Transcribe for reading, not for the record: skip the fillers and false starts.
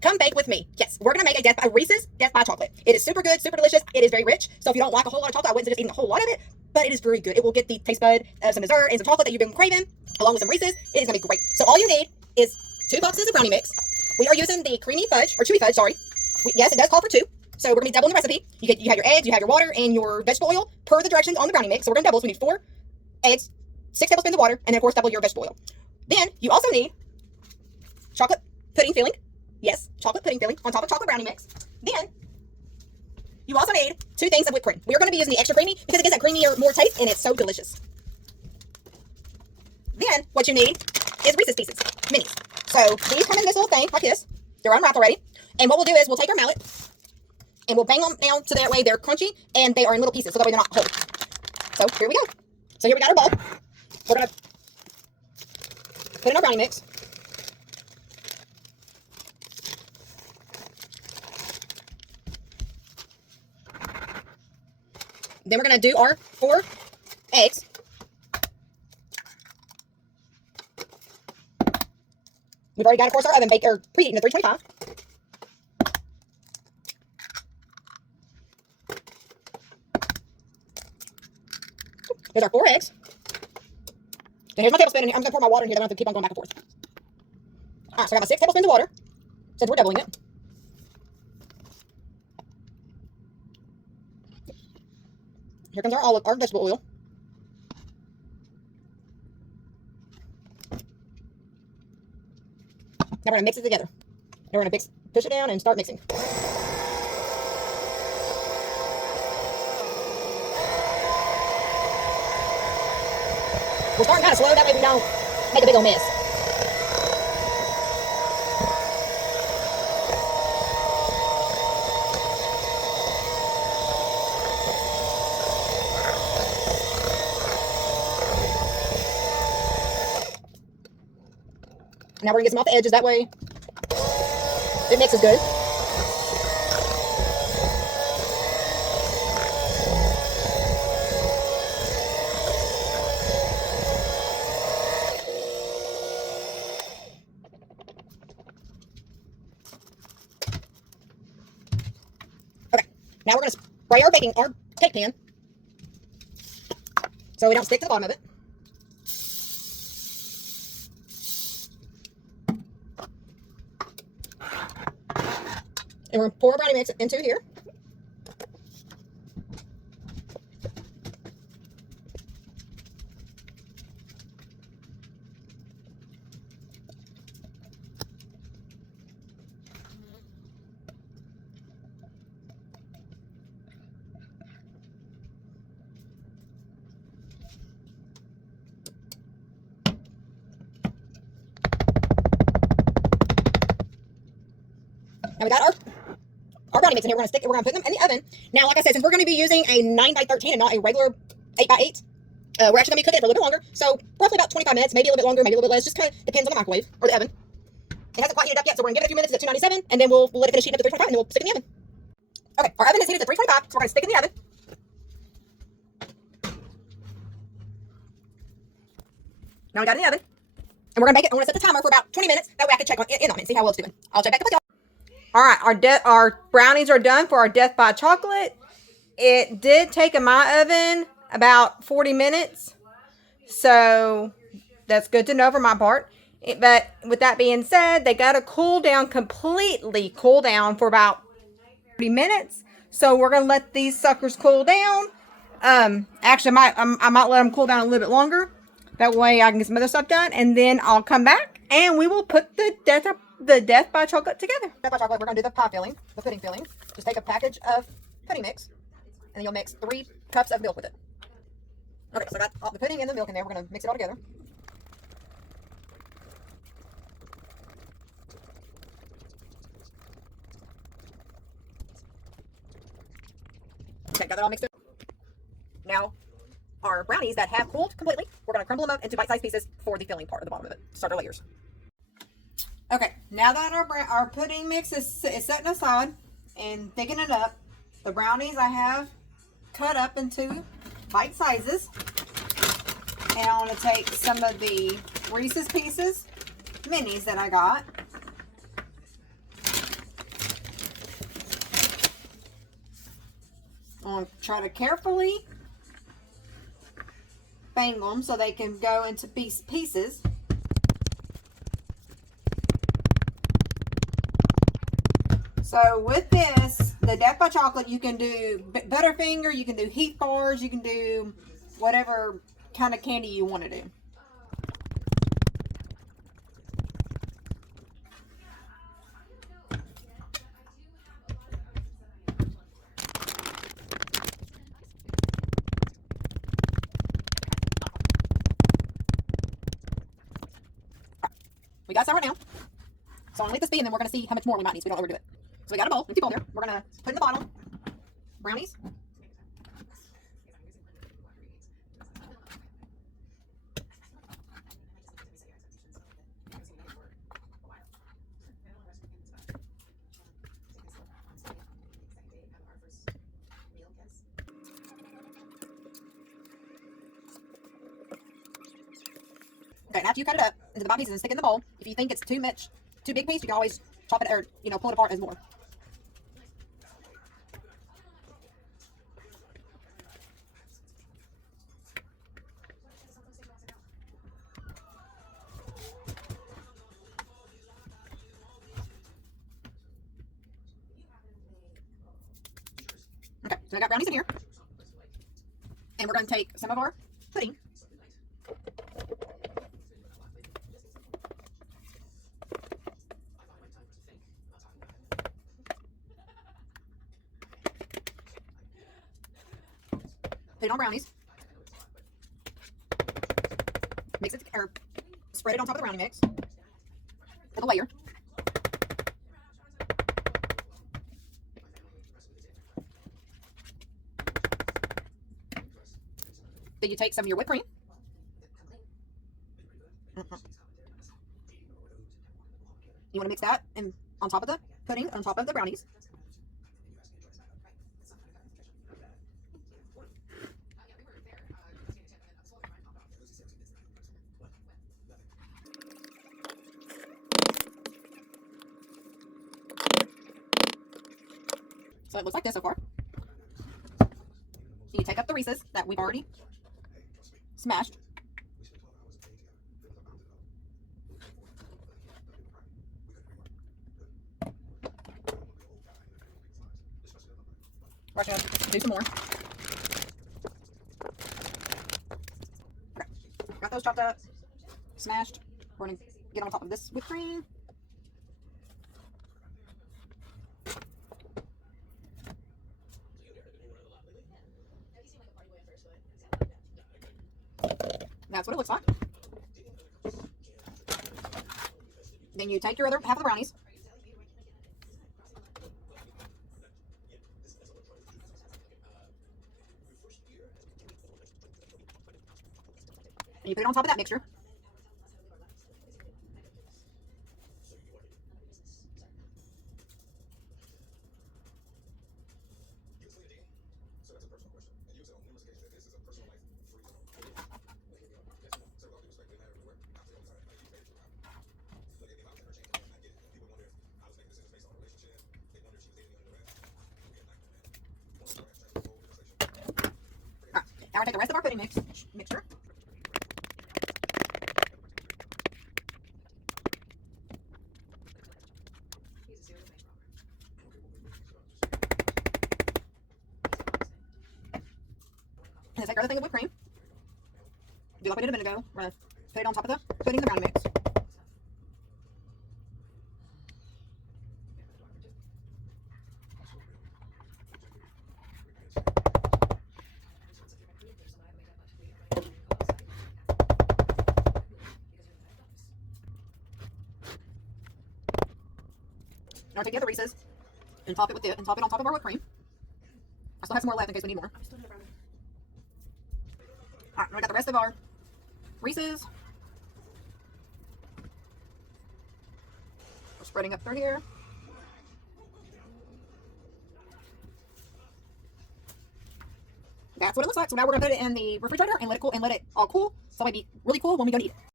come bake with me. Yes, we're going to make a Reese's Death by Chocolate. It is super good, super delicious. It is very rich. So if you don't like a whole lot of chocolate, I wouldn't suggest eating a whole lot of it, but it is very good. It will get the taste bud of some dessert and some chocolate that you've been craving, along with some Reese's. It is going to be great. So all you need is 2 boxes of brownie mix. We are using the creamy fudge, or chewy fudge, sorry. Yes, it does call for 2. So we're going to be doubling the recipe. You have your eggs, you have your water, and your vegetable oil per the directions on the brownie mix. So we're going to double. So we need 4 eggs, 6 tablespoons of water, and then of course double your vegetable oil. Then you also need chocolate pudding filling. Yes, chocolate pudding filling on top of chocolate brownie mix. Then you also need 2 things of whipped cream. We are going to be using the extra creamy because it gives that creamier, more taste, and it's so delicious. Then what you need is Reese's Pieces, minis. So these come in this little thing like this. They're unwrapped already. And what we'll do is we'll take our mallet and we'll bang them down so that way they're crunchy and they are in little pieces, so that way they're not whole. So here we go. So here we got our bowl. We're going to put in our brownie mix. Then we're going to do our 4 eggs. We've already got, of course, our oven baked or preheating to 325. There's our 4 eggs. Then here's my tablespoon, and I'm going to pour my water in here. I don't have to keep on going back and forth. All right, so I got my 6 tablespoons of water, since we're doubling it. Here comes our vegetable oil. Now we're going to mix it together. Now we're going to push it down and start mixing. We're starting kind of slow, that way we don't make a big old mess. Now we're going to get some off the edges, that way it mixes good. Okay, now we're going to spray our cake pan so we don't stick to the bottom of it. And we're going to pour our brownie mix into here. Now we got our brownie mix in here. We're going to put them in the oven. Now, like I said, since we're going to be using a 9x13 and not a regular 8x8, we're actually going to be cooking it for a little bit longer. So roughly about 25 minutes, maybe a little bit longer, maybe a little bit less. Just kind of depends on the microwave or the oven. It hasn't quite heated up yet, so we're going to give it a few minutes at 297, and then we'll let it finish heating up to 325, and then we'll stick it in the oven. Okay, our oven is heated to 325, so we're going to stick it in the oven. Now we got it in the oven. And we're going to bake it. I'm going to set the timer for about 20 minutes. That way I can check in on it and see how well it's doing. I'll check back up with y'all. All right, our brownies are done for our Death by Chocolate. It did take in my oven about 40 minutes. So that's good to know for my part. But with that being said, they got to completely cool down for about 30 minutes. So we're going to let these suckers cool down. Actually, I might let them cool down a little bit longer. That way I can get some other stuff done. And then I'll come back and we will put the Death by Chocolate together. Death by Chocolate, we're going to do the pie filling, the pudding filling. Just take a package of pudding mix, and then you'll mix 3 cups of milk with it. Okay, so I got all the pudding and the milk in there. We're going to mix it all together. Okay, got that all mixed in. Now, our brownies that have cooled completely, we're going to crumble them up into bite-sized pieces for the filling part of the bottom of it. Start our layers. Okay, now that our pudding mix is setting aside and thickening up, the brownies I have cut up into bite sizes. And I want to take some of the Reese's Pieces minis that I got. going to try to carefully bang them so they can go into pieces. So with this, the Death by Chocolate, you can do Butterfinger, you can do Heath bars, you can do whatever kind of candy you want to do. We got some right now. So I'm going to leave this be, and then we're going to see how much more we might need so we don't overdo it. So we got a bowl, empty bowl there. We're going to put in the bottom brownies. Okay, and after you cut it up into the bite pieces and stick it in the bowl, if you think it's too big piece, you can always chop it or, pull it apart as more. Okay, so I got brownies in here. And we're going to take some of our pudding. Put it on brownies. Mix it, or spread it on top of the brownie mix. With a layer. Then you take some of your whipped cream. You want to mix that and on top of the pudding, on top of the brownies. So it looks like this so far. So you take up the Reese's that we've already smashed. We're going to do some more. Okay. Got those chopped up, smashed. We're going to get on top of this whipped cream. That's what it looks like. Then you take your other half of the brownies. And you put it on top of that mixture. Now we're going to take the rest of our pudding mixture. And let's take our other thing of whipped cream. Do like we did a minute ago. We're going to put it on top of the pudding and the brownie mix. Now take the other Reese's and top it with it, and top it on top of our whipped cream. I still have some more left in case we need more. Alright, we got the rest of our Reese's. We're spreading up through here. That's what it looks like. So now we're gonna put it in the refrigerator and let it cool and let it all cool. So it'll be really cool when we go to eat it.